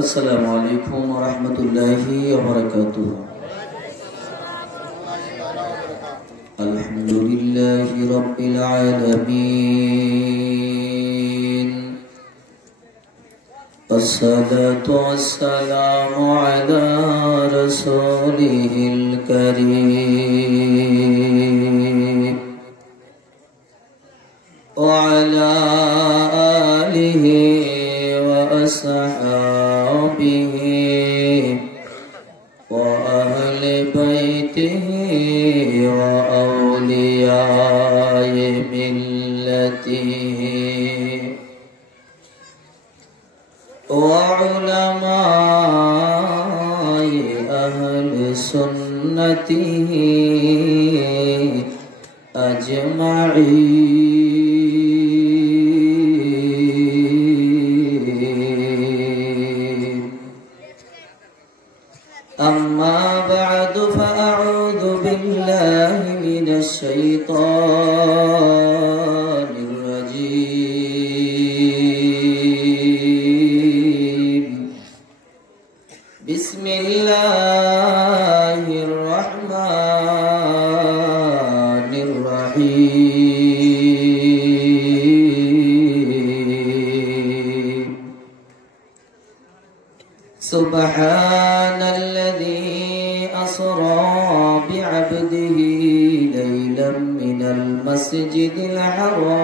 السلام عليكم ورحمة الله وبركاته. الحمد لله رب العالمين، والصلاة والسلام على رسوله الكريم وعلى آله وأصحابه وأهل بيته وأولياء ملته وعلماء أهل سنته أجمعين. أما بعد فأعوذ بالله من الشيطان الرجيم. بسم الله الرحمن الرحيم. سبحان الذي أسرى بعبده ليلا من المسجد الحرام.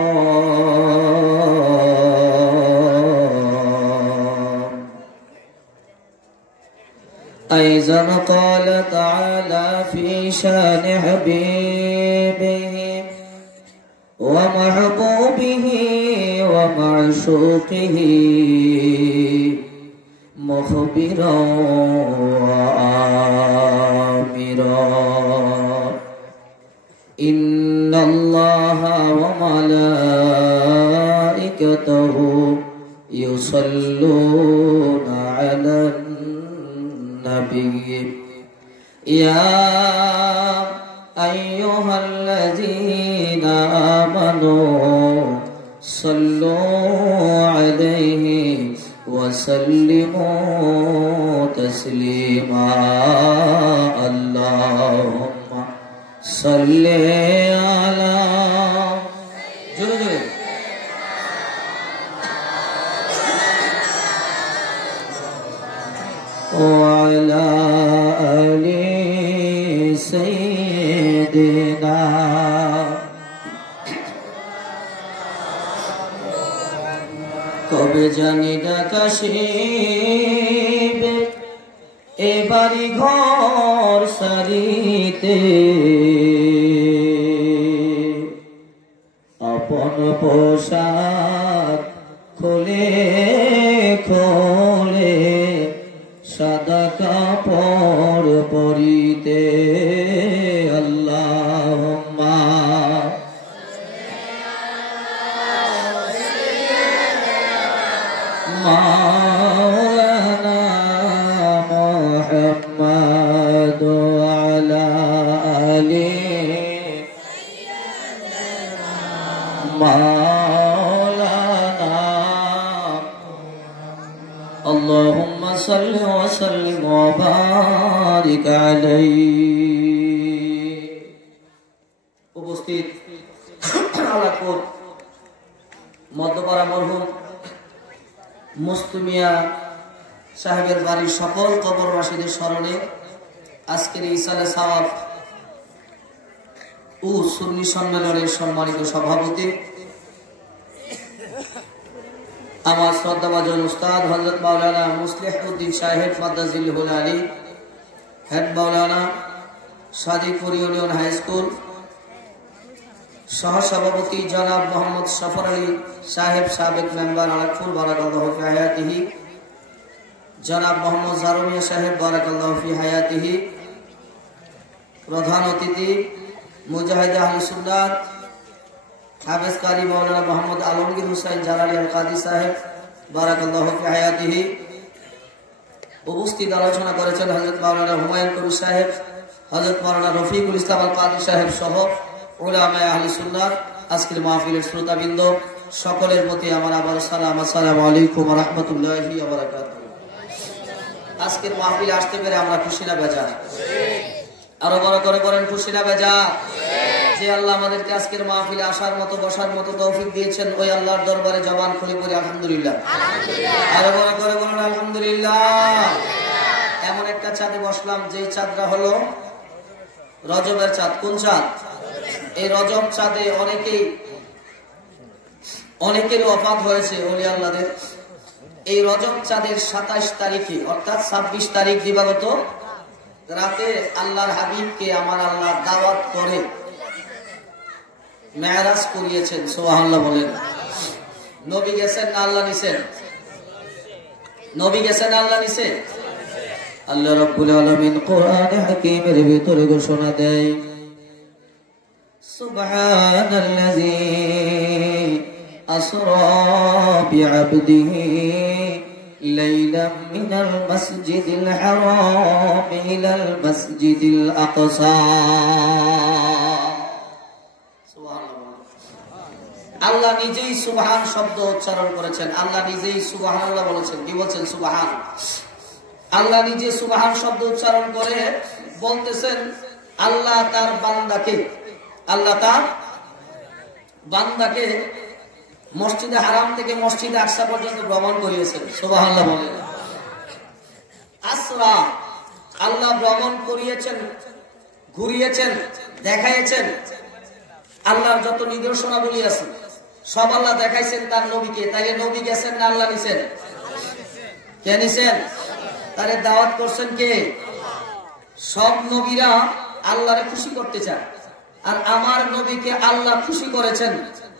أيضا قال تعالى في شان حبيبه ومحبوبه ومعشوقه مخبرا وآمرا إن الله وملائكته يصلون على النبي يا أيها الذين آمنوا صلوا عليه وسلموا تسليما. اللهم صل على وعلى آل سيدنا. কবে জানি ঢাকা শিবে এ বাড়ি ঘর সারিতে আপন পোশাক খোলে খোলে সাদা কাপড় পরিতে। আল্লাহুম্মা مولانا محمد وعلى آله مولانا. اللهم صل وسلم وبارك عليه. উপস্থিত আলাপুর মধ্যপাড়া মরহুম মুস্তুমিয়া সাহেবের বাড়ির সকল কবরবাসীদের স্মরণে আজকের ইসালে সাওয়াব ও সুন্নি সম্মেলনের সম্মানিত সভাপতি আমার শ্রদ্ধাভাজন উস্তাদ হযরত মাওলানা মুসলিহুদ্দিন সাহেব মাদ্দাজিল্লাহুল আলী, হেড মাওলানা সাদিকপুর ইউনিয়ন হাই স্কুল, সহসভাপতি জনাব মোহাম্মদ সফর আলী সাহেব সাবেক মেম্বার আলাদপুর বারাকাল্লাহু ফি হায়াতিহি, জনাব মোহাম্মদ জারুমিয়া সাহেব বারাকাল্লাহু ফি হায়াতিহি, প্রধান অতিথি মুজাহিদ আহলে সুন্নাত হাফেজ কারি মাওলানা মোহাম্মদ আলমগীর হুসাইন জালালি আল কাদি সাহেব বারাকাল্লাহু ফি হায়াতিহি। উপস্থিত আলোচনা করেছেন হযরত মাওলানা হুমায়ুন কবির সাহেব, হযরত মাওলানা রফিকুল ইসলাম আল কাদি সাহেব সহ উলামায়ে আহলে সুন্নাত। আজকের মাহফিলের শ্রোতাবৃন্দ সকলের প্রতি আমার আবার সালাম, আসসালামু আলাইকুম ওয়া রাহমাতুল্লাহি ওয়া বারাকাতুহু। আজকের মাহফিলে আসতে পেরে আমরা খুশি না বেজার? আরো বড় করে বলেন খুশি না বেজার? যে আল্লাহ আমাদেরকে আজকের মাহফিলে আসার মতো বসার মতো তৌফিক দিয়েছেন, ওই আল্লাহর দরবারে জবান খুলে বলি আলহামদুলিল্লাহ। আরো বড় করে বলেন আলহামদুলিল্লাহ। এমন একটা চাঁদে বসলাম যে চাঁদটা হলো রজবের চাঁদ। কোন চাঁদ? এই রজব চাঁদে অনেকের ওফাত হয়েছে ওলি আল্লাহদের। এই রজব চাঁদের 27 তারিখে অর্থাৎ 26 তারিখ দিবাগত রাতে আল্লাহর হাবিবকে আমার আল্লাহ দাওয়াত করে মেরাজ করিয়েছেন। সুবহানাল্লাহ বলেন। নবী গেছেন না আল্লাহ নিছেন? নবী গেছেন না আল্লাহ নিছেন? আল্লাহ রাব্বুল আলামিন কোরআনে হাকীমের ভিতরে ঘোষণা দেয়, সুবহানাল্লাযী আসরা বিআবদিহি লাইলাম মিনাল মাসজিদিল হারাম ইলাল মাসজিদিল আকসা। আল্লাহ নিজেই সুবহান শব্দ উচ্চারণ করেছেন। আল্লাহ নিজেই সুবহানাল্লাহ বলেছেন। কি বলছেন? সুবহান। আল্লাহ নিজে সুবহান শব্দ উচ্চারণ করে বলতেছেন আল্লাহ তার বান্দাকে মসজিদে হারাম থেকে মসজিদে আকসা পর্যন্ত ভ্রমণ করিয়েছেন। সুবহানাল্লাহ বলেন। আসরা, আল্লাহ ভ্রমণ করিয়েছেন, ঘুরিয়েছেন, দেখাইছেন। আল্লাহর যত নিদর্শনাবলী আছে সব আল্লাহ দেখাইছেন তার নবীকে। তাইলে নবী গেছেন না আল্লাহ নিছেন? কে নিছেন? তারে দাওয়াত করছেন কে? সব নবীরা আল্লাহরে খুশি করতে চায়, আর আমার নবীকে আল্লাহ খুশি করেছেন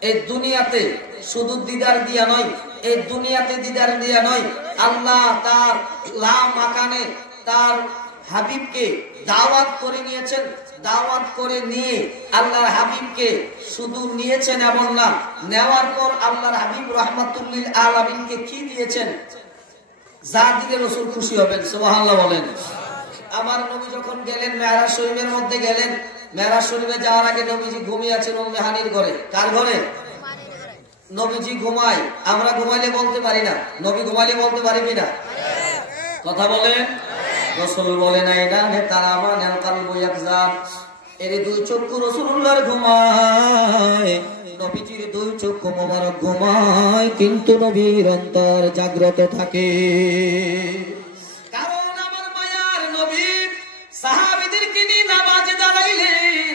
এই দুনিয়াতে। শুধু দিদার দিয়া নয়, এই দুনিয়াতে দিদার দিয়া নয়, আল্লাহ তার লা মাকানে তার হাবিবকে দাওয়াত করে নিয়েছেন। দাওয়াত করে নিয়ে আল্লাহর হাবিবকে শুধু নিয়েছেন এমন না, নেওয়ার পর আল্লাহর হাবিব রাহমাতুল লিল আলামিনকে কি দিয়েছেন? যা দিলে রাসূল খুশি হবেন। সুবহানাল্লাহ বলেন। আমার নবী যখন গেলেন মেরাজ শরীফের মধ্যে গেলেন, মেরাজ শরীফে যাওয়ার আগে নবীজি ঘুমিয়ে আছেন উম্মে হানির ঘরে। কার ঘরে? নবীজি ঘুমায়। আমরা ঘুমাইলে বলতে পারি না, নবী ঘুমাইলে বলতে পারি কিনা? কথা বলেন। রাসূল বলেন আইনা হে তারামান আল কলবু ইয়াকজান, এর দুই চক্ষু রাসূলুল্লাহর ঘুমায়। নবীজির দুই চক্ষু মোবারক ঘুমায়, কিন্তু নবীর অন্তর জাগ্রত থাকে। কারণ আমার মায়ার নবী সাহাবীদেরকে নিয়ে নামাজে দাঁড়াইলেন।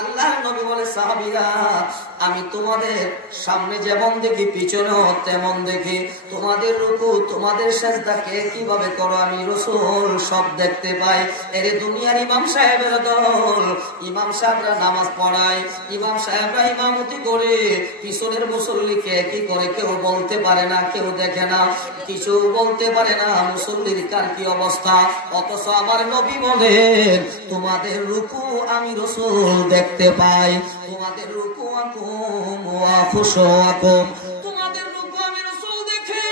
আল্লাহ নবী বলে, সাহাবীরা আমি তোমাদের সামনে যেমন দেখি পিছনেও তেমন দেখি। তোমাদের রুকু তোমাদের সিজদাকে কিভাবে করো আমি রাসূল সব দেখতে পাই। এর দুনিয়ার ইমাম সাহেবের দল, ইমাম সাহেবরা নামাজ পড়ায়, ইমাম সাহেবরা ইমামতি করে, পিছনের মুসল্লিকে কি করে কেউ বলতে পারে না, কেউ দেখে না, কিছু বলতে পারে না মুসল্লির কার কি অবস্থা। অথচ আমার নবী বলেন তোমাদের রুকু আমি রাসূল দেখতে পাই, তোমাদের রুকু তোমাদের রুকু আমি রাসূল দেখি,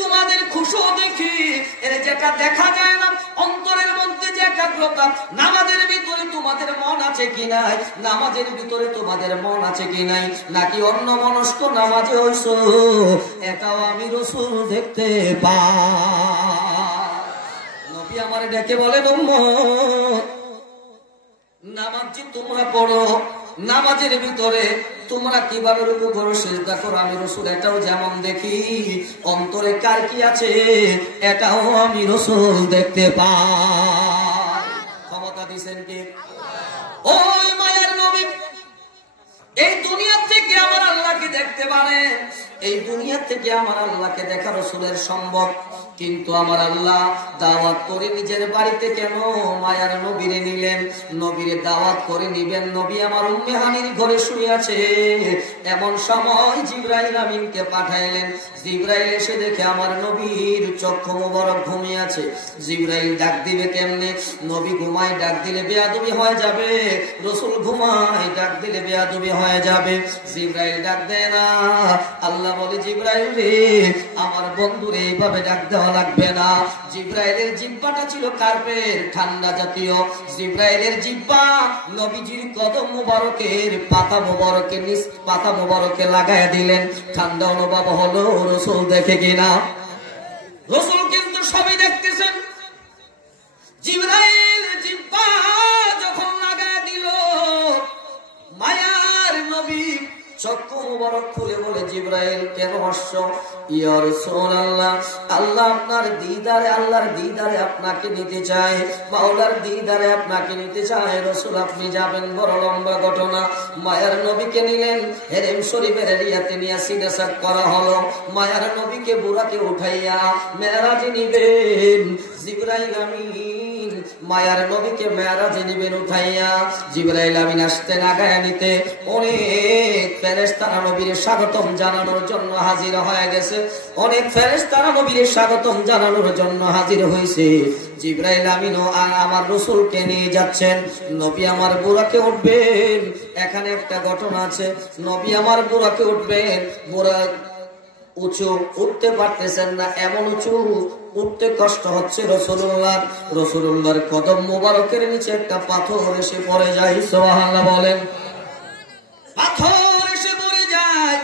তোমাদের খুশু দেখি। এর যেটা দেখা যায় না অন্তরের মধ্যে যে একাগ্রতা, নামাজের ভিতরে তোমাদের মন আছে কি নাই, নামাজের ভিতরে তোমাদের মন আছে কি নাই, নাকি অন্য মনস্ক নামাজে হইছো, এটাও আমি রাসূল দেখতে পাই। নবী আমারে ডেকে বলেন উম্মত নামাজ যে তোমরা পড়ো, নামাজের ভিতরে তোমরা কিভাবে রুকু করো সিজদা করো আমি রাসূল এটাও যেমন দেখি, অন্তরে কার কি আছে এটাও আমি রাসূল দেখতে পাই। ক্ষমতা দিবেন কে? ওই মায়ের নবী এই দুনিয়া থেকে আমার আল্লাহকে দেখতে পারেন, এই দুনিয়া থেকে আমার আল্লাহকে দেখা রাসূলের সম্ভব। কিন্তু আমার আল্লাহ দাওয়াত করে নিজের বাড়িতে কেন মায়ার নবীরে নিলেন? নবীরে দাওয়াত করে নিবেন, নবী আমার উম্মে হানির ঘরে শুয়ে আছে। এমন সময় জিবরাইল আমিনকে পাঠাইলেন। জিবরাইল এসে দেখে আমার নবীর চক্ষু মোবারক ঘুমিয়ে আছে। জিবরাইল ডাক দিবে কেমনে? নবী ঘুমায়, ডাক দিলে বেয়াদবি হয়ে যাবে। রাসূল ঘুমায়, ডাক দিলে বেয়াদবি হয়ে যাবে। জিবরাইল ডাক দেয় না। আল্লাহ বলে, জিবরাইল রে আমার বন্ধুরে এইভাবে ডাক দেওয়া লাগবে না। জিবরাইলের জিহ্বাটা ছিল কার্পের ঠান্ডা জাতীয়। জিবরাইলের জিহ্বা নবীজির কদম মোবারকের পাতা মোবারকে লাগায় দিলেন। ঠান্ডা অনুভব হলো। রাসূল দেখে কিনা? রাসূল কিন্তু সবই দেখতেছেন। জিবরাইল জিব্বা যখন লাগায় দিল, মায়ার নবী চক্ষু মুবারক খুলে বলে, জিবরাইল কেন আসছো? ইয়া রাসূলুল্লাহ, আল্লাহ আপনার দিদারে, আল্লাহর দিদারে আপনাকে নিতে চায়, মাওলার দিদারে আপনাকে নিতে চায়। রাসূল আপনি যাবেন। বড় লম্বা ঘটনা। মায়ার নবীকে নিলেন, হেরেম শরীফের এরিয়াতে নিয়ে সিনেসাত করা হলো। মায়ার নবীকে বুরাকে উঠাইয়া মেরাজে নিবেন জিবরাইল আমিন। মায়ার নবীকে মেরাজে নিবেন উঠাইয়া। জিবরাইল আমিন আসতে নাগায়া নিতে অনেক ফেরেশতারা নবীর স্বাগতম জানানোর জন্য হাজির হয়ে গেছে। অনেক ফেরেশতারা নবীর স্বাগতম জানানোর জন্য হাজির হয়েছে। জিবরাইল আমিনও আমার রাসূলকে নিয়ে যাচ্ছেন। নবী আমার বুরাকে উঠবেন। এখানে একটা ঘটনা আছে, নবী আমার বুরাকে উঠবেন, বুরা উঁচু উঠতে পারতেছেন না, এমন উঁচু উঠতে কষ্ট হচ্ছে রাসূলুল্লাহর কদম মোবারকের নিচে একটা পাথর এসে পড়ে যায়। সুবহানাল্লাহ বলেন। পাথর এসে পড়ে যায়।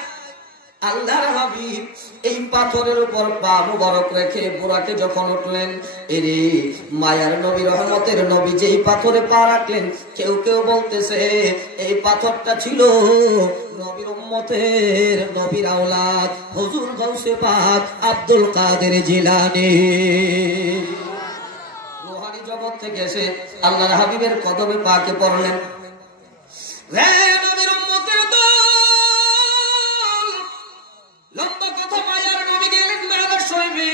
আল্লাহর হাবিব এই পাথরের উপর পা মুবারক রেখে বুরাকে যখন উঠলেন, এরে মায়ার নবী, রহমতের নবী যেই পাথরে পা রাখলেন, কেউ কেউ বলতেছে এই পাথরটা ছিল নবীর উম্মতের, নবীর আওলাদ হুজুর গাউসে পাক আব্দুল কাদের জিলানী। রূহানি জগৎ থেকে এসে আল্লাহর হাবিবের কদমে পাকে পড়লেন। রে নবীর উম্মতের দল, লম্বা কথা, মায়ার নবী গেলেন মেরাজ শরীফে।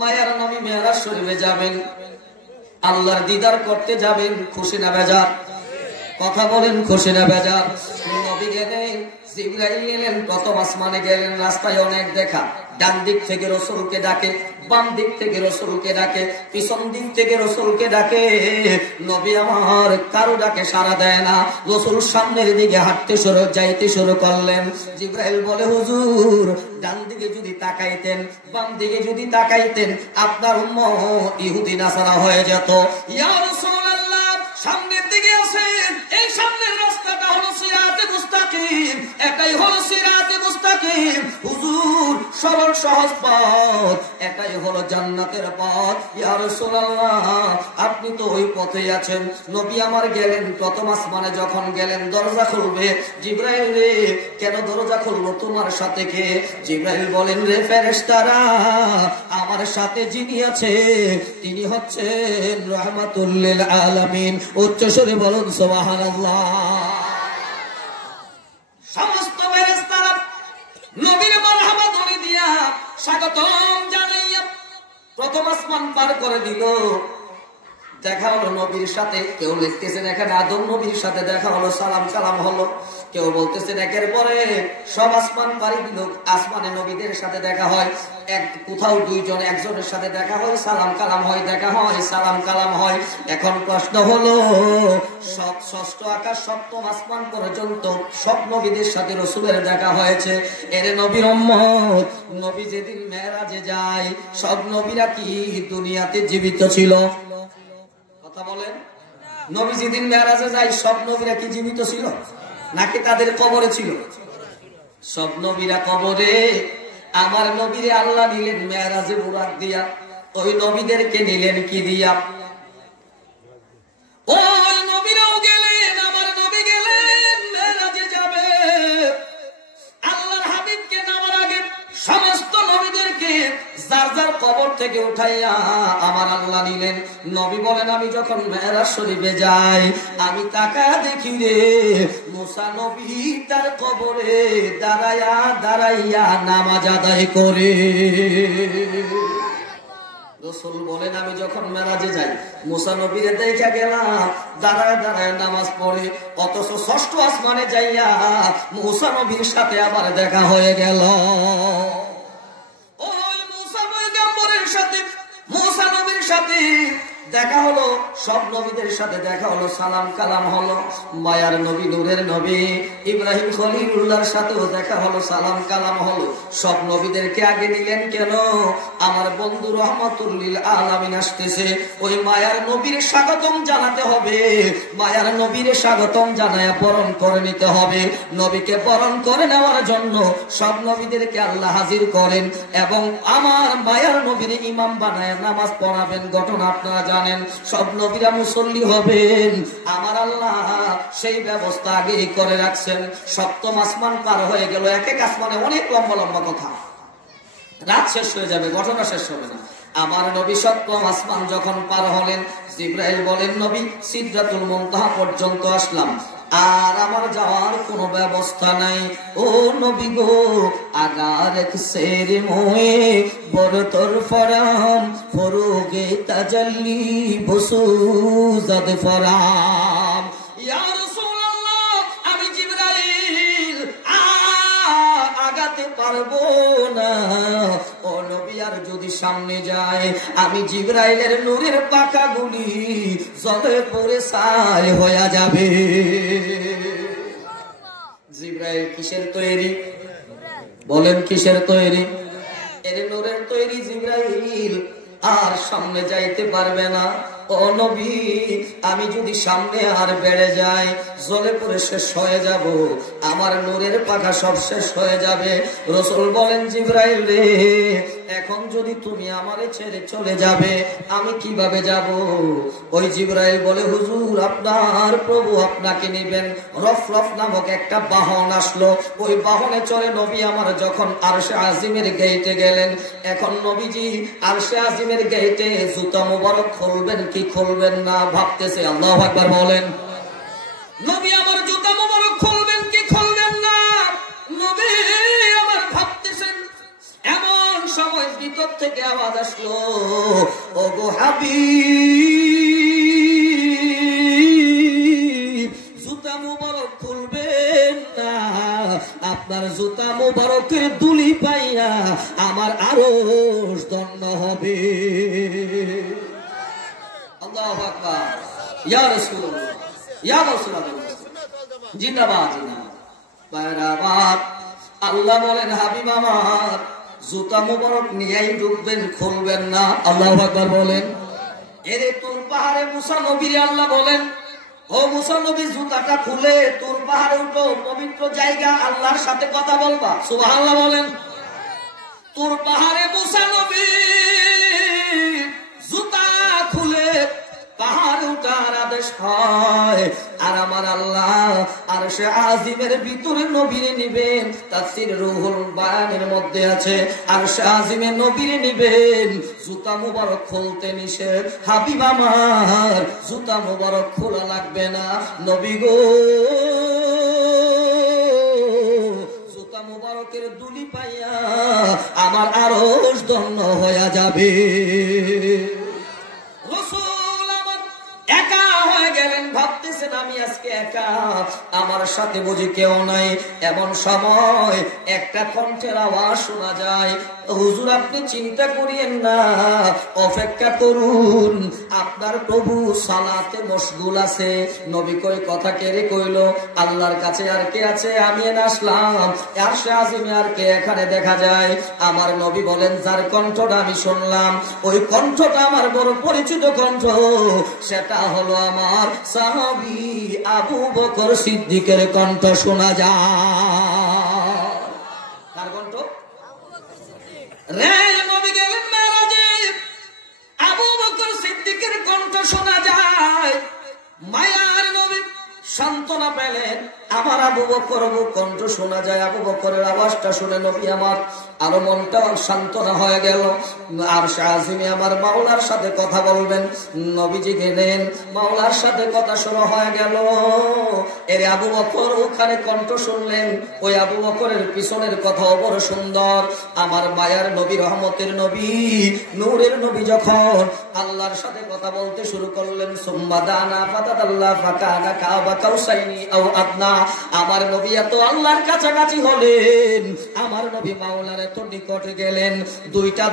মায়ার নবী মেরাজ শরীফে যাবেন, আল্লাহর দিদার করতে যাবেন। খুশি না বেজার? কথা বলেন, খুশি না বেজার? নবী গেলেন, জিবরাইল গেলেন, প্রথম আসমানে গেলেন। রাস্তায় অনেক দেখা, ডান দিক থেকে রাসূলকে ডাকে, বাম দিক থেকে রাসূলকে ডাকে, পিছন দিক থেকে রাসূলকে ডাকে। নবী আমার কারো ডাকে সাড়া দেয় না। রাসূল সামনের দিকে হাঁটতে যাইতে শুরু করলেন। জিবরাইল বলে, হুজুর ডান দিকে যদি তাকাইতেন, বাম দিকে যদি তাকাইতেন, আপনার উম্মত ইহুদি নাসারা হয়ে যেত। ইয়া রাসূলুল্লাহ, সামনের দিকে আছেন, এই সামনের রাস্তাটা হলো সিরাতে মুস্তাকিম, এটাই হলো সিরাতে মুস্তাকিম। হুজুর সরল সহজ পথ, এটাই হলো জান্নাতের পথ। ইয়া রাসূলুল্লাহ, আপনি তো ওই পথেই আছেন। নবী আমার গেলেন, প্রথম আসমানে যখন গেলেন, দরজা খুলবে। জিবরাইল রে, কেন দরজা খুললো? তোমার সাথে কে? জিবরাইল বলেন, রে ফেরেশতারা, আমার সাথে যিনি আছে তিনি হচ্ছেন রাহমাতুল লিল আলামিন। উচ্চ স্বরে বলুন সুবহানাল্লাহ। সমস্ত ফেরেশতারা নবীর মারহাবা ধ্বনি দিয়া স্বাগতম জানাইয়া প্রথম আসমান পার করে দিল। দেখা হলো নবীর সাথে, কেউ লিখতেছেন এখানে আদম নবীর সাথে দেখা হলো, সালাম কালাম হলো। কেউ বলতেছেন একের পরে সব আসমান পাড়ি দিল, আসমানে নবীদের সাথে দেখা হয়। কোথাও দুইজন, একজনের সাথে দেখা হয়, সালাম কালাম হয়, দেখা হয়, সালাম কালাম হয়। এখন প্রশ্ন হলো, সব ষষ্ঠ আকাশ সপ্তম আসমান পর্যন্ত সব নবীদের সাথে রাসূলের দেখা হয়েছে। এর নবীর উম্মত, নবী যেদিন মেরাজে যায়, সব নবীরা কি দুনিয়াতে জীবিত ছিল? কথা বলেন। নবী যেদিন মেরাজে যায়, সব নবীরা কি জীবিত ছিল নাকি তাদের কবরে ছিল? সব নবীরা কবরে। আমার নবীরে আল্লাহ নিলেন মেরাজে বুরাক দিয়া, ওই নবীদেরকে নিলেন কি দিয়া? ওই নবীরাও গেলেন, আমার নবী গেলেন মেরাজে যাবে। আল্লাহর হাবিবকে নামার আগে সমস্ত নবীদেরকে যার যার কবর থেকে উঠাইয়া আমার আল্লাহ নিলেন। নবী বলেন, আমি যখন মেরাজ শরীফে যাই, আমি তাকায়া দেখি রে মুসা নবী তার কবরে দাঁড়াইয়া দাঁড়াইয়া নামাজ আদায় করে। রাসূল বলেন, আমি যখন মেরাজে যাই, মুসা নবীরে দেখা গেলাম দাঁড়ায় দাঁড়ায় নামাজ পড়ে। অথচ ষষ্ঠ আসমানে যাইয়া মুসা নবীর সাথে আবার দেখা হয়ে গেল। ওই মুসা পয়গম্বরের সাথে, মুসা নবীর সাথে দেখা হলো, সব নবীদের সাথে দেখা হলো, সালাম কালাম হলো। মায়ার নবী, নূরের নবী ইব্রাহিম খলিলুল্লাহর সাথেও দেখা হলো, সালাম কালাম হলো। সব নবীদেরকে আগে নিলেন কেন? আমার বন্ধু রাহমাতুল লিল আলামিন আসতেছে, ওই মায়ার নবীর স্বাগতম জানাতে হবে। মায়ার নবীর স্বাগতম জানায়া বরণ করে নিতে হবে। নবীকে বরণ করে নেওয়ার জন্য সব নবীদেরকে আল্লাহ হাজির করেন এবং আমার মায়ার নবীর ইমাম বানায় নামাজ পড়াবেন। ঘটনা আপনারা জানেন। জানেন? সব নবীরা মুসল্লি হবেন, আমার আল্লাহ সেই ব্যবস্থা আগেই করে রাখছেন। সপ্তম আসমান পার হয়ে গেল, এক এক আসমানে অনেক লম্বা লম্বা কথা, রাত শেষ হয়ে যাবে, ঘটনা শেষ হবে না। আমার নবী সপ্তম আসমান যখন পার হলেন, জিবরাইল বলেন, নবী সিদরাতুল মুনতাহা পর্যন্ত আসলাম, আর আমার যাওয়ার কোনো ব্যবস্থা নাই। ও নবী গো, আগার এক সের মোয়ে বড় তোর from ফরোগে Tajalli Basu jadoh from. ইয়া রাসূলুল্লাহ, আমি জিবরাইল আগাতে পারবো না। ও নবী, আর যদি সামনে যায়, আমি জিবরাইলের নূরের পাখাগুলি জলে পড়ে ছাই হয়ে যাবে। জিবরাইল কিসের তৈরি বলেন? কিসের তৈরি? এর নূরের তৈরি জিবরাইল, আর সামনে যাইতে পারবে না। ও নবী, আমি যদি সামনে আর বেড়ে যাই, জলে পড়ে শেষ হয়ে যাব, আমার নূরের পাখা সব শেষ হয়ে যাবে। রাসূল বলেন, জিবরাইল রে, এখন যদি তুমি আমারে ছেড়ে চলে যাবে, আমি কিভাবে যাব? ওই জিবরাইল বলে, হুজুর, আপনার প্রভু আপনাকে নেবেন। রফরফ নামক একটা বাহন আসলো, ওই বাহনে চড়ে নবী আমার যখন আরশে আজিমের গেটে গেলেন, এখন নবীজি আরশে আজিমের গেটে জুতা মুবারক খুলবেন কি খুলবেন না ভাবতেছে। আল্লাহু আকবার বলেন। নবী আমার জুতা মুবারক খুলবেন কি খুলবেন না নবী আমার ভাবতেছেন। এমন সময় ভিতর থেকে আওয়াজ আসলো, ও গো হাবিব, জুতা মুবারক খুলবেন না, আপনার জুতা মুবারকের দুলি পাইয়া আমার আরশ ধন্য হবে। আল্লাহু আকবার। ইয়া রাসূলুল্লাহ, ইয়া রাসূলুল্লাহ, জিন্দাবাদ জিন্দাবাদ। বারাবার আল্লাহ বলেন, হাবিব আমার জুতা মুবারক নিয়েই ঢুকবেন, খুলবেন না। আল্লাহু আকবার বলেন। এরে তুর পাহাড়ে মুসা নবীর আল্লাহ বলেন, ও মুসা নবী, জুতাটা খুলে তুর পাহাড়ে উঠো, পবিত্র জায়গা, আল্লাহর সাথে কথা বলবা। সুবহানাল্লাহ বলেন। তুর পাহাড়ে মুসা নবী জুতা খুলে পাহাড় উঠার আদেশ হয়, আর আমার আল্লাহ আরশে আজিমের ভিতরে নবীরে নিবেন। তাফসীর রুহুল বায়ানের মধ্যে আছে, আরশে আজিমের নবীরে নিবেন, জুতা মুবারক খুলতে নিষেধ। হাবিব আমার জুতা মুবারক খোলা লাগবে না। নবী গো, জুতা মুবারকের দুলি পাইয়া আমার আরশ ধন্য হয়ে যাবে। একা হয়ে গেলেন, ভাবতেছেন আমি আজকে একা, আমার সাথে বুঝি কেউ নাই। এমন সময় একটা কণ্ঠের আওয়াজ শোনা যায়, হুজুর আপনি চিন্তা করিয়েন না, অপেক্ষা করুন, আপনার প্রভু সালাতে মশগুল আছে। নবী কই কথা কেড়ে কইল, আল্লাহর কাছে আর কে আছে? আমি এনে আসলাম, আরশে আজিমে আর কে এখানে দেখা যায়? আমার নবী বলেন, যার কণ্ঠটা আমি শুনলাম, ওই কণ্ঠটা আমার বড় পরিচিত কণ্ঠ, সেটা হলো আমার সাহাবী আবু বকর সিদ্দিকের কণ্ঠ শোনা যায়। কার কণ্ঠ? রে নবী গেলেন মেরাজে, আবু বকর সিদ্দিকের কণ্ঠ শোনা যায়। মায়ার নবী সান্ত্বনা পেলেন, আমার আবু বকর কণ্ঠ শোনা যায়। আবু বকরের আওয়াজটা শুনে নবী আমার আরো মনটা সান্ত্বনা হয়ে গেল। আর শাহজিমি আমার মাওলার সাথে কথা বলবেন, নবীজি গেলেন, মাওলার সাথে কথা শুরু হয়ে গেল। এর আবু বকর ওখানে কণ্ঠ শুনলেন, ওই আবু বকরের পিছনের কথা বড় সুন্দর। আমার মায়ার নবী, রহমতের নবী, নূরের নবী যখন আল্লাহর সাথে কথা বলতে শুরু করলেন, সুম্মা দানা ফাতাদাল্লাহ ফাকানা কাবা কাউসাইনি আও আদনা, আমার নবী এত আল্লাহর কাছাকাছি হলেন, আমার নবী মাওলার এত নিকটে গেলেন। দুইটা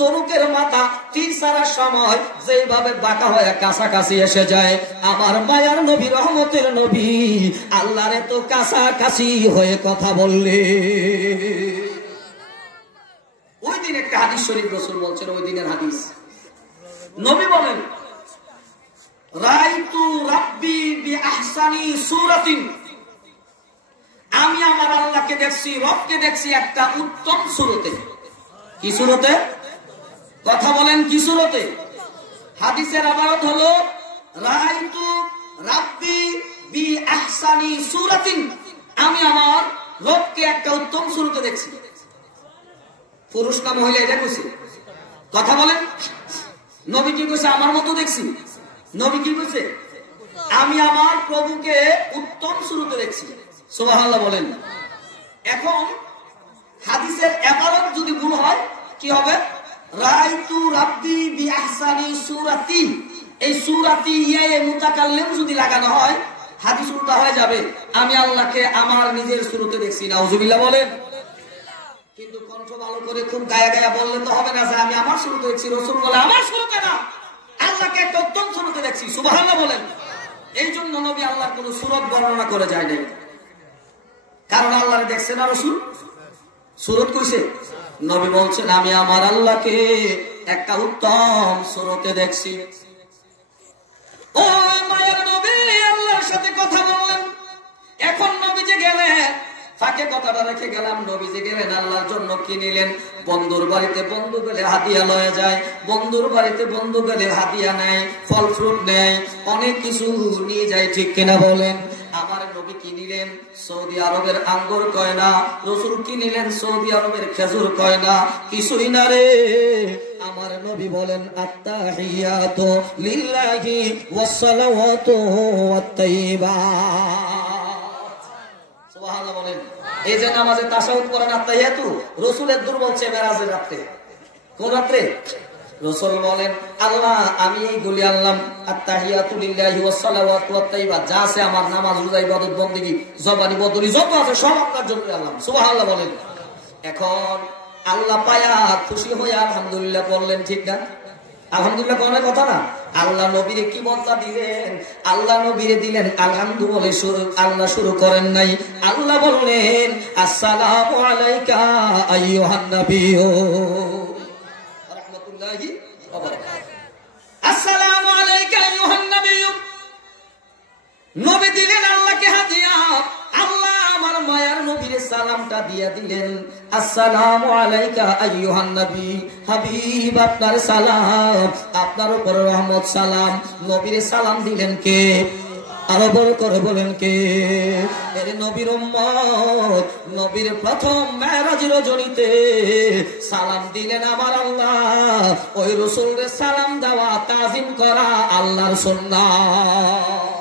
দনুকের মাথা তীর ছাড়ার সময় যেভাবে বাঁকা হয়ে কাছাকাছি এসে যায়, আমার মায়ার নবী, রহমতের নবী আল্লাহর এত কাছাকাছি হয়ে কথা বললে। ওই দিন একটা হাদিস শরীফ রাসূল বলছেন, ওই দিনের হাদিস, নবী বলেন, রাইতু রাব্বি বিআহসানি সূরাতিন, আমি আমার আল্লাহকে দেখছি, রবকে দেখছি একটা উত্তম সূরতে। কি সূরতে? কথা বলেন, কি সূরতে? হাদিসের আবারত হলো রাআইতু রাব্বি বি আহসানি সূরাতিন, আমি আমার রবকে একটা উত্তম সূরতে দেখছি। পুরুষ না মহিলা এটা কইছে? কথা বলেন। নবী কি কইছে? আমার মতো দেখছি। নবী কি কইছে? আমি আমার প্রভুকে উত্তম সূরতে দেখছি। সুবহানাল্লাহ বলেন। এখন হাদিসের ইবারত যদি ভুল হয় কি হবে? রাআইতু রাব্বি বি আহসানি সূরাতি, এই সূরাতি ইয়া মুতাকাল্লিম যদি লাগানো হয় হাদিস উল্টা হয়ে যাবে। আমি আল্লাহকে আমার নিজের সূরতে দেখছি। নাউজুবিল্লাহ বলেন। কিন্তু কণ্ঠ ভালো করে খুব গায়া গায়া বললে তো হবে না যে আমি আমার সূরতে দেখছি। রাসূল বলে আমার সূরতে না, আল্লাহকে একটা উত্তম সূরতে দেখছি। সুবহানাল্লাহ বলেন। এই জন্য নবী আল্লাহর কোন সূরত বর্ণনা করে যায় নাই, কারণ আল্লাহরে দেখছে না রাসূল। সূরত কইছে? নবী বলছেন আমি আমার আল্লাহকে একটা উত্তম সূরতে দেখছি। ও মায়ের নবী আল্লাহর সাথে কথা বললেন। এখন নবী যে গেলেন, ফাঁকে কথাটা রেখে গেলাম, নবী যে গেলেন আল্লাহর জন্য কি নিলেন? বন্ধুর বাড়িতে বন্ধু গেলে হাদিয়া লয়ে যায়, বন্ধুর বাড়িতে বন্ধু গেলে হাদিয়া নেয়, ফল ফ্রুট নেয়, অনেক কিছু নিয়ে যায়, ঠিক কিনা বলেন? আমার নবী কি নিলেন? সৌদি আরবের আঙ্গুর কয়না। রাসূল কি নিলেন? সৌদি আরবের খেজুর কয়না। কিছুই না রে। আমার নবী বলেন আত্তাহিয়াতু লিল্লাহি ওয়াসসালাওয়াতু ওয়াত-তাইয়্যিবাত। সুবহানাল্লাহ বলেন। এই যে নামাজে তাশাহুদ করেন আত্তাহিয়াতু, রাসূলের দুর্বল চেয়ে মেরাজের রাতে। কোন রাতে? রাসূল বলেন আল্লাহ আমি এইগুলি আনলাম, আত্তাহিয়াতু লিল্লাহি ওয়াসসালাওয়াতু ওয়াত-তাইয়্যিবাত, যা আছে আমার নামাজ রোজা ইবাদত বندگی জবানি বদলি যত আছে সব আপনার জন্য আনলাম। সুবহানাল্লাহ বলেন। এখন আল্লাহ পায়া খুশি হয়ে আলহামদুলিল্লাহ বললেন, ঠিক না? আলহামদুলিল্লাহ কোনের কথা না। আল্লাহ নবীরে কি বর্ণনা দিলেন? আল্লাহ নবীরে দিলেন আলহামদু বলে শুরু। আল্লাহ শুরু করেন নাই, আল্লাহ বললেন আসসালামু আলাইকা আইয়ুহান নাবিয়্যু রাহমাতুল্লাহি ওয়া বারাকাতুহু। আসসালামু আলাইকা আইয়ুহান নাবিয়্যু। নবী দিলেন আল্লাহকে হাদিয়া। আল্লাহ আমার মায়ার নবীর সালামটা দিয়া দিলেন আসসালামু আলাইকা আইয়ুহান নবী, হাবিব আপনার সালাম, আপনার উপর রহমত সালাম। নবীর সালাম দিলেন কে? আরো বড় করে বলেন কে? এর নবীর উম্মত। নবীর প্রথম মেরাজের রজনীতে সালাম দিলেন আমার আল্লাহ। ওই রাসূলের সালাম দেওয়া তাজিম করা আল্লাহর সুন্নাত।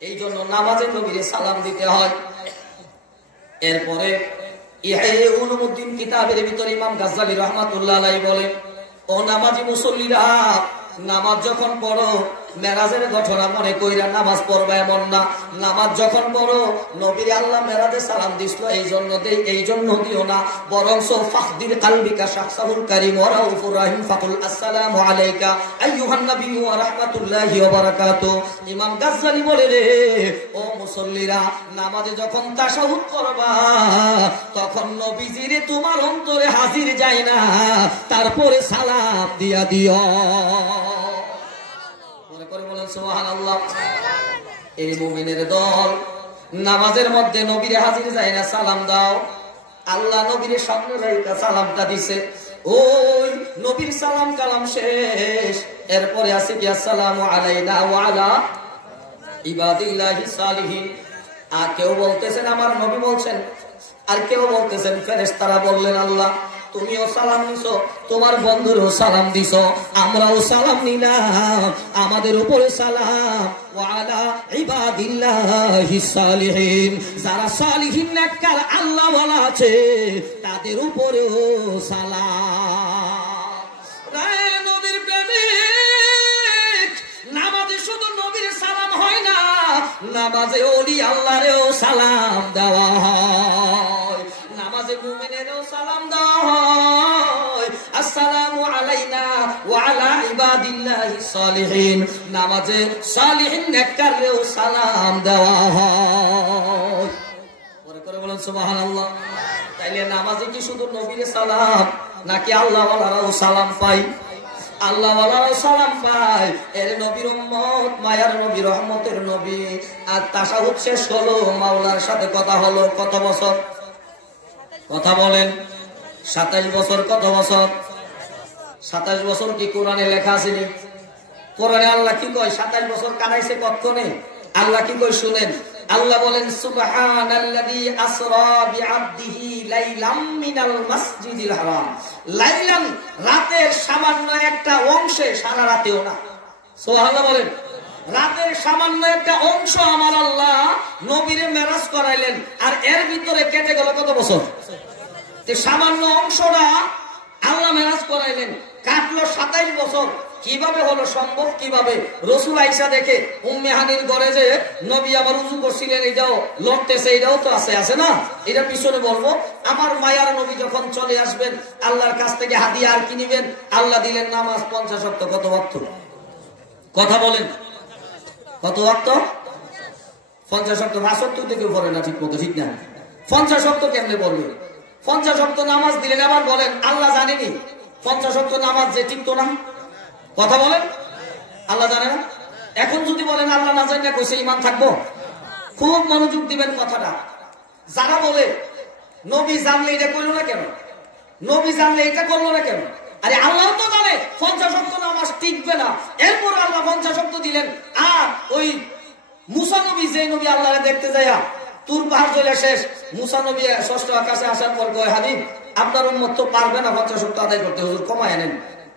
এই জন্য নামাজে নবীরে সালাম দিতে হয়। এরপরে ইহয়ে উলুমুদ্দিন কিতাবের ভিতরে ইমাম গাজ্জালী রাহমাতুল্লাহ আলাইহি বলেন, ও নামাজি মুসল্লিরা, নামাজ যখন পড়ো মেরাজের ঘটনা মনে কইরা নামাজ পড়বা এমন না। নামাজ যখন পড়ো নবীর আল্লাহ মেরাজে সালাম দিছিল এই জন্য দিও না, বরং ফাখদির কালবিকা শাহসাহুল কারীম ওয়া রাউফুর রহিম ফাকুল আসসালামু আলাইকা আইয়ুহান নাবিয়্যু ওয়া রাহমাতুল্লাহি ওয়া বারাকাতুহু। ইমাম গাজ্জালী বলে রে, ও মুসল্লিরা, নামাজে যখন তাশাহুদ করবা তখন নবীজিরে তোমার অন্তরে হাজির যায় না, তারপরে সালাম দিয়া দিও। বলেন সুবহানাল্লাহ। এই মুমিনের দল নামাজের মধ্যে নবীরে হাজির যায় না, সালাম দাও। আল্লাহ নবীরে সামনে রাইখা সালামটা দিছে। ওই নবীর সালাম কালাম শেষ, এরপরে আছে কি আসসালামু আলাইনা ওয়া আলা ইবাদিল্লাহিস সালিহিন। আর কেউ বলতেছেন আমার নবী বলছেন, আর কেউ বলতেছেন ফেরেশতারা বললেন আল্লাহ তুমিও সালাম দিছো, তোমার বন্ধুরও সালাম দিছো, আমরাও সালাম নিলাম, আমাদের উপরে সালাম ওয়া আলা ইবাদিল্লাহিস সালিহিন। যারা সালিহিন নেককার আল্লাহ ওয়ালা আছে তাদের উপরেও সালাম। নবীর প্রেমিক, নামাজে শুধু নবীর সালাম হয় না, নামাজে ওলি আল্লাহরেও সালাম দেওয়া হয়, নামাজে মুমিনেরও সালাম দেওয়া হয়। আসসালামু আলাইনা ওয়া আলা ইবাদিল্লাহিস সালিহিন। নামাজে সালিহিন নেককাররেও সালাম দেওয়া হয়। পরে করে বলেন সুবহানাল্লাহ। তাইলে নামাজে কি শুধু নবীর সালাম নাকি আল্লাহ ওয়ালারাও সালাম পাই? আল্লাহ ওয়ালারাও সালাম পায়। এর নবীর উম্মত, মায়ার নবী, রহমতের নবী। আর তাশাহুদ শেষ হলো, মাওলার সাথে কথা হলো কত বছর? কথা বলেন। 27 বছর। কত বছর? 27 বছর কি কোরআনে লেখা আসেনি? কোরআনে আল্লাহ কি কয়? 27 বছর কাটাইছে কতক্ষণে? আল্লাহ কি কয় শুনেন। আল্লাহ বলেন সুবহানাল্লাযী আসরা বিআবদিহি লাইলাম মিনাল মাসজিদিল হারাম। লাইলান রাতের সামান্য একটা অংশে, সারা রাতেও না। সুবহানাল্লাহ বলেন। রাতের সামান্য একটা অংশ আমার আল্লাহ নবীরে মেরাজ করাইলেন, আর এর ভিতরে কেটে গেল কত বছর? যে সামান্য অংশটা আল্লাহ মেরাজ করাইলেন, কাটলো 27 বছর। কিভাবে হলো সম্ভব? কিভাবে? রসুল আয়েশা দেখে উম্মে হানির ঘরে যে নবী আবার উযু করছিলেন, এটাও লড়তেছে, এটাও তো আছে না? এটা পিছনে বলবো। আমার মায়ার নবী যখন চলে আসবেন আল্লাহর কাছ থেকে হাদিয়া আর কি নিবেন? আল্লাহ দিলেন নামাজ 50 ওয়াক্ত। কত ওয়াক্ত? কথা বলেন, কত ওয়াক্ত? 50 ওয়াক্ত। 5 ওয়াক্ত থেকে পড়ে না ঠিক মতো, ঠিক না? 50 ওয়াক্ত কেমনে পড়বে? 50 ওয়াক্ত নামাজ দিলেন। আবার বলেন আল্লাহ জানেনি 50 ওয়াক্ত নামাজ যে টিকতো না? কথা বলেন, আল্লাহ জানে না? এখন যদি বলেন আল্লাহ না জানে কইছে, ঈমান থাকবো? খুব মনোযোগ দিবেন কথাটা। যারা বলে নবী জানলে এটা করলো না কেন, নবী জানলে এটা করলো না কেন? আরে আল্লাহ তো জানে 50 ওয়াক্ত নামাজ টিকবে না, এরপর আল্লাহ 50 ওয়াক্ত দিলেন। আর ওই মুসা নবী, যে নবী আল্লাহরে দেখতে যায়া তুর পাহাড় চলে শেষ, মুসা নবী 6ষ্ঠ আকাশে আসার পর কয়, হাবিব আপনার উম্মত তো পারবে না 50 ওয়াক্ত আদায় করতে, হুজুর কমায় আনেন।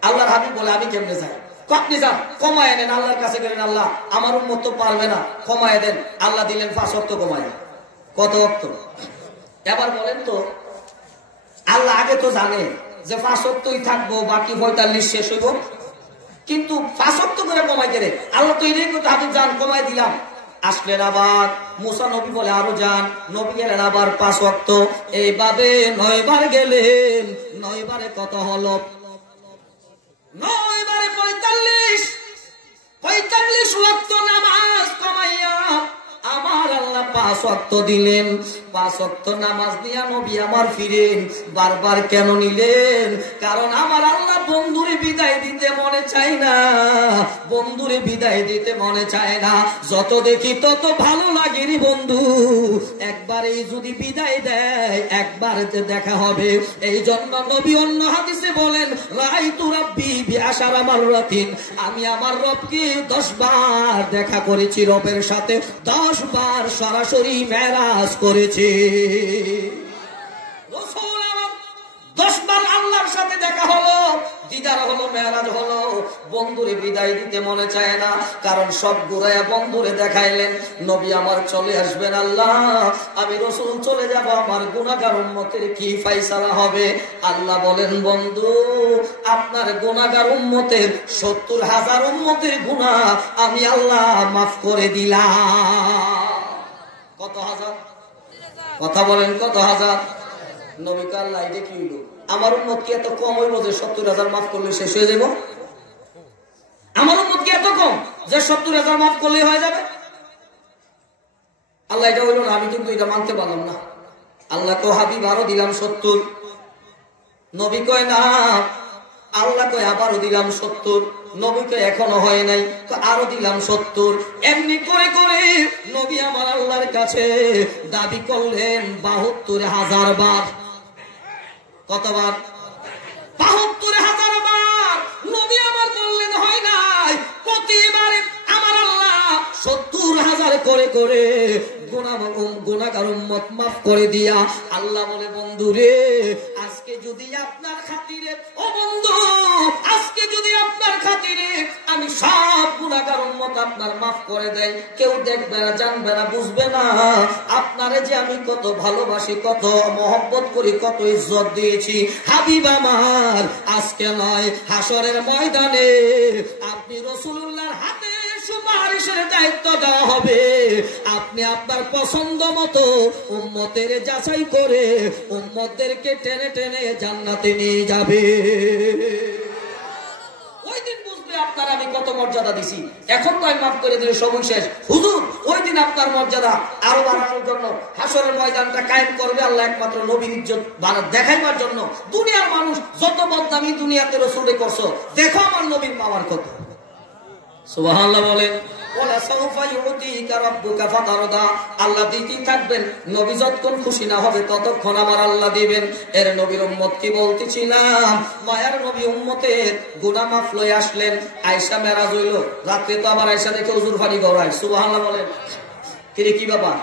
আল্লাহর হাবিব বলে, আমি কেমনে যাই? আপনি যান, কমায় আনেন। আল্লাহর কাছে গেলেন, আল্লাহ আমার উম্মত তো পারবে না, কমায় দেন। আল্লাহ দিলেন 5 ওয়াক্ত কমায়। কত ওয়াক্ত? এবার বলেন তো, আল্লাহ আগে তো জানে যে 5 ওয়াক্তই থাকবো, বাকি 45 শেষ হইব, কিন্তু 5 ওয়াক্ত করে কমাই দিলে আল্লাহ তো এটাই করতে, হাবিব যান কমাই দিলাম। আসলেন আবার মুসা নবী বলে, আরো যান। নবী গেলেন আবার 5 ওয়াক্ত। এইভাবে 9 বার গেলেন। 9 বারে কত হলো? 9 বারে 45 ওয়াক্ত নামাজ কমাইয়া আমার আল্লাহ 5 ওয়াক্ত দিলেন। 5 ওয়াক্ত নামাজ দিয়া নবী আমার ফিরেন। বারবার কেন নিলেন? কারণ আমার আল্লাহ বন্ধুরে বিদায় দিতে মনে চায় না, বন্ধুরে বিদায় দিতে মনে চায় না। যত দেখি তত ভালো লাগে রে বন্ধু, একবারেই যদি বিদায় দেয় একবার দেখা হবে। এই জন্য নবী অন্য হাদিসে বলেন, রাআইতু রাব্বি বিআশারা মাররাতিন, আমি আমার রবকে 10 বার দেখা করেছি, রবের সাথে 10 বার সরাসরি মেরাজ করেছে। রাসূল আমার 10 বার আল্লাহর সাথে দেখা হলো, দিদার হলো, মেরাজ হলো। বন্ধুরে বিদায় দিতে মনে চায় না, কারণ সব ঘুরাইয়া বন্ধুরে দেখাইলেন। নবী আমার চলে আসবেন, আল্লাহ আমি রাসূল চলে যাব, আমার গুনাহগার উম্মতের কি ফয়সালা হবে? আল্লাহ বলেন, বন্ধু আপনার গুনাহগার উম্মতের 70,000 উম্মতের গুনাহ আমি আল্লাহ মাফ করে দিলাম। কত হাজার? কথা বলেন, কত হাজার? নবী কে আল্লাহ এটা কি হইল? আমার উম্মত কি এত কম হইব যে 70,000 মাফ করলে শেষ হয়ে যাব? আমার উম্মত কি এত কম যে 70,000 মাফ করলে হয়ে যাবে? আল্লাহ এটা হইল না। আমি কিন্তু এটা মানতে পারলাম না। আল্লাহ কো, হাবিব আরো দিলাম 70। নবী কয় না। আল্লাহ কয় আবারও দিলাম 70। নবী কয় এখনো হয় নাই, তো আরো দিলাম 70। এমনি করে করে নবী আমার আল্লাহর কাছে দাবি করলেন 72,000 বার। কতবার? 72,000 বার। নবী আমার বললেন হয় নাই। প্রতিবারে আমার আল্লাহ 70,000 করে করে গুনাহগার উম্মত মাফ করে দিয়া আল্লাহ বলে, বন্ধু রে আজকে যদি আপনার খাতিরে, ও বন্ধু আজকে যদি আপনার খাতিরে আমি সব গুনাহগার উম্মত আপনার মাফ করে দেই, কেউ দেখবে না, জানবে না, বুঝবে না আপনারে যে আমি কত ভালোবাসি, কত মহব্বত করি, কত ইজ্জত দিয়েছি। হাবিব আমার আজকে নয়, হাসরের ময়দানে আপনি রাসূলুল্লাহর হাতে সুপারিশের দায়িত্ব দেওয়া হবে। আপনি আপনার পছন্দ মতো উম্মতের যাচাই করে উম্মতদেরকে টেনে টেনে জান্নাতে নিয়ে যাবে। ওই দিন বুঝবে আপনার আমি কত মর্যাদা দিছি। এখন তো আমি মাফ করে দিলে সবই শেষ। হুজুর ওই দিন আপনার মর্যাদা আরো বাড়ানোর জন্য হাসরের ময়দানটা কায়েম করবে আল্লাহ একমাত্র নবীর ইজ্জত দেখাইবার জন্য। দুনিয়ার মানুষ যত বদনামি দুনিয়াতে রাসূলে করছো, দেখো আমার নবীর পাওয়ার কত। সুবহানাল্লাহ বলেন। ওয়ালা সাউফা ইউতিকা রাব্বুকা ফাতারদা, আল্লাহ দিতেই থাকবেন, নবী যতক্ষণ খুশি না হবে ততক্ষণ আমার আল্লাহ দিবেন। এর নবীর উম্মত কি বলতেছিলাম, মায়ার নবী উম্মতের গুনাহ মাফ লয়ে আসলেন। আয়েশা মেরাজ হইল, রাতে তো আবার আয়েশা দেখে হুজুর ফানি গড়ায়, সুবহানাল্লাহ বলেন। কিরে কি ব্যাপার,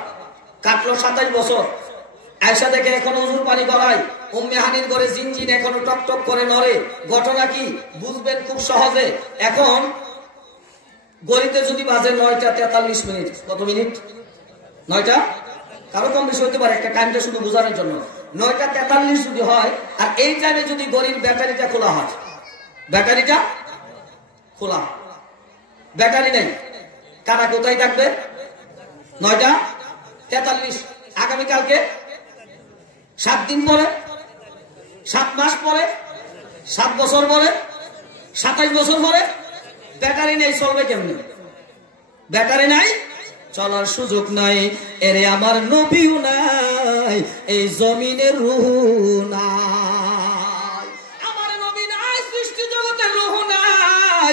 কাটলো 27 বছর, আয়েশা দেখে এখনো হুজুর পানি গড়ায়। উম্মে হানির ঘরে জিনজিন এখনো টক টক করে নড়ে। ঘটনা কি বুঝবেন খুব সহজে। এখন গড়িতে যদি বাজে 9টা 43 মিনিট, কত মিনিট? 9টা, কারো কম বেশি হতে পারে, একটা টাইমটা শুধু বোঝানোর জন্য। 9টা 43 যদি হয়, আর এই টাইমে যদি গড়ির ব্যাটারিটা খোলা হয়, ব্যাটারিটা খোলা, ব্যাটারি নেই, কারা কোথায় থাকবে? 9টা 43। আগামীকালকে 7 দিন পরে, 7 মাস পরে, 7 বছর পরে, 27 বছর পরে ব্যাটারি নেই, চলবে কেমনি? ব্যাটারি নাই, চলার সুযোগ নাই। এরে আমার নবীও নাই, এই জমিনের রূহ নাই, আমার নবী নাই, সৃষ্টি জগতের রূহ নাই।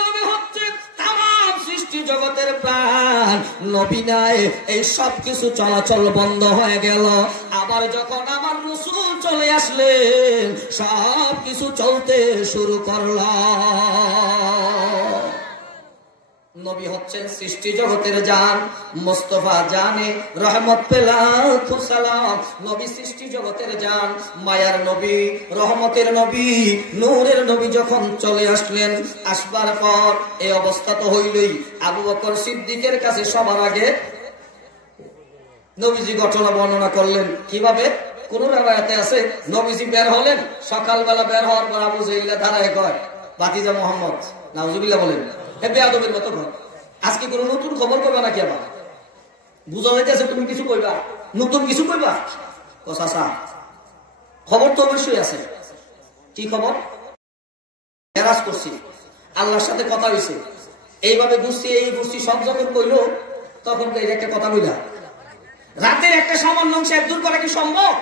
নবী হচ্ছে তামাম সৃষ্টি জগতের প্রাণ, নবী নাই, এই সব কিছু চলাচল বন্ধ হয়ে গেল। আবার যখন আমার রাসূল চলে আসলেন, সব কিছু চলতে শুরু করল। নবী হচ্ছেন সৃষ্টি জগতের জান, মুস্তাফা জানে রহমত পেলা খুব সালাম। নবী সৃষ্টি জগতের জান, মায়ার নবী, রহমতের নবী, নূরের নবী যখন চলে আসলেন, আসবার পর এই অবস্থা তো হইলই। আবু বকর সিদ্দিকের কাছে সবার আগে নবীজি ঘটনা বর্ণনা করলেন। কিভাবে? কোন রাওয়ায়াতে আছে নবীজি বের হলেন, সকালবেলা বের হওয়ার পর আবু জাহেল দাঁড়ায় কয়, ভাতিজা মুহাম্মদ, নাউজুবিল্লাহ বলেন, হে বেয়াদবের মতো ঘর, আজকে কোন নতুন খবর কইবা নাকি? আবার বুঝা যাইতেছে তুমি কিছু কইবা, নতুন কিছু কইবা? চাচা খবর তো অবশ্যই আছে। কি খবর? মেরাজ করছি, আল্লাহর সাথে কথা হইছে, এইভাবে ঘুরছি, এই ঘুরছি, সব যখন কইলো তখন এই একটা কথা কইলা, রাতের একটা সামান্য অংশ একদূর করা কি সম্ভব?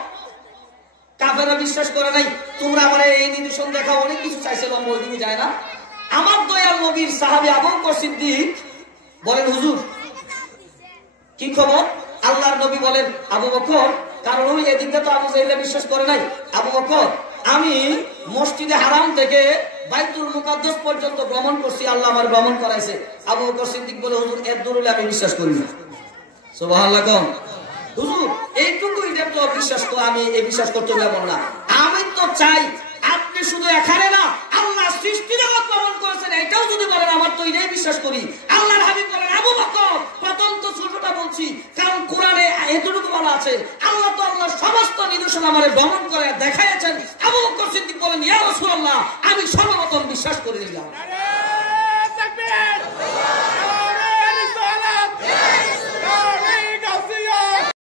কাফেররা বিশ্বাস করে নাই। তোমরা আমার এই নিদর্শন দেখাও, অনেক কিছু চাইছিল, ওই দিকে যায় না। আমার দয়াল নবীর সাহাবী আবু বকর সিদ্দিক বলেন, হুজুর কি খবর? আল্লাহর নবী বলেন, আবু বকর, কারণ ওই এদিকে তো আবু জাহেল বিশ্বাস করে নাই। আবু বকর, আমি মসজিদে হারাম থেকে বাইতুল মুকাদ্দাস পর্যন্ত ভ্রমণ করছি, আল্লাহ আমার ভ্রমণ করাইছে। আবু বকর সিদ্দিক বলে, হুজুর এর দূর হলে আমি বিশ্বাস করি না। সুবহানাল্লাহ। হুজুর এইটুকু এটা তো বিশ্বাস, তো আমি এই বিশ্বাস করতে পারবো না। আমি তো চাই আপনি শুধু এখানে না, আল্লাহ সৃষ্টি জগৎ ভ্রমণ করেছেন এটাও যদি বলেন, আমার তো এটাই বিশ্বাস করি। আল্লাহর হাবিব বলেন, আবু বকর, প্রথম তো ছোটটা বলছি, কারণ কোরআনে এতটুকু বলা আছে, আল্লাহ তো আল্লাহর সমস্ত নিদর্শন আমারে ভ্রমণ করে দেখাইছেন। আবু বকর সিদ্দিক বলেন, ইয়া রাসূলুল্লাহ, আমি সর্বপ্রথম বিশ্বাস করে নিলাম।